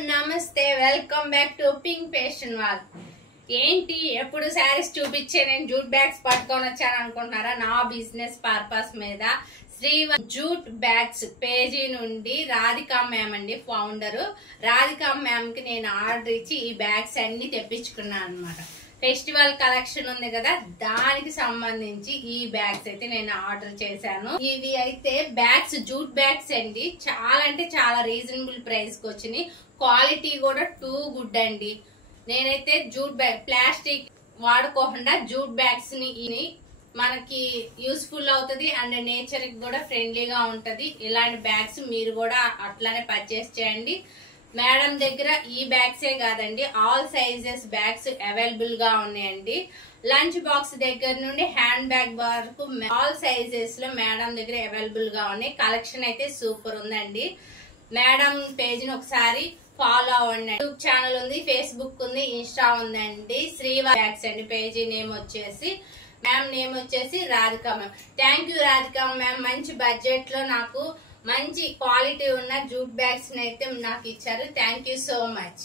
నమస్తే welcome back to pink fashion wall. ఏంటి ఎప్పుడు శారీస్ చూపించే నేను జూట్ బ్యాగ్స్ పట్టుకొని వచ్చాను అనుకుంటున్నారా? నా బిజినెస్ పర్పస్ మీద శ్రీ జూట్ బ్యాగ్స్ పేజీ నుండి రాధికా మ్యామ్ అండి ఫౌండర్. రాధికా మ్యామ్ కి నేను ఆర్డర్ ఇచ్చి ఈ బ్యాగ్స్ అన్ని తెప్పించుకున్నాను అనమాట. ఫెస్టివల్ కలెక్షన్ ఉంది కదా, దానికి సంబంధించి ఈ బ్యాగ్స్ అయితే నేను ఆర్డర్ చేశాను. ఇవి అయితే బ్యాగ్స్ జూట్ బ్యాగ్స్ అండి. చాలా అంటే చాలా రీజనబుల్ ప్రైస్ కి వచ్చినాయి. క్వాలిటీ కూడా టూ గుడ్ అండి. నేనైతే జూట్ బ్యాగ్ ప్లాస్టిక్ వాడుకోకుండా జూట్ బ్యాగ్స్ ని మనకి యూస్ఫుల్ అవుతుంది అండ్ నేచర్ కి కూడా ఫ్రెండ్లీగా ఉంటది. ఇలాంటి బ్యాగ్స్ మీరు కూడా అట్లానే పర్చేస్ చేయండి. మేడం దగ్గర ఈ బ్యాగ్సే కాదండి, ఆల్ సైజెస్ బ్యాగ్స్ అవైలబుల్ గా ఉన్నాయండి. లంచ్ బాక్స్ దగ్గర నుండి హ్యాండ్ బ్యాగ్ వరకు ఆల్ సైజెస్ లో మేడం దగ్గర అవైలబుల్ గా ఉన్నాయి. కలెక్షన్ అయితే సూపర్ ఉందండి. మేడం పేజ్ ని ఒకసారి ఫాలో అవ్వండి. యూట్యూబ్ ఛానల్ ఉంది, ఫేస్బుక్ ఉంది, ఇన్స్టా ఉందండి. శ్రీవారి బ్యాగ్స్ అండి. పేజీ నేమ్ వచ్చేసి మ్యామ్ నేమ్ వచ్చేసి Radhika ma'am. Thank you Radhika ma'am. మంచి బడ్జెట్ లో నాకు మంచి క్వాలిటీ ఉన్న జూట్ బ్యాగ్స్ అయితే నాకు ఇచ్చారు. Thank you so much.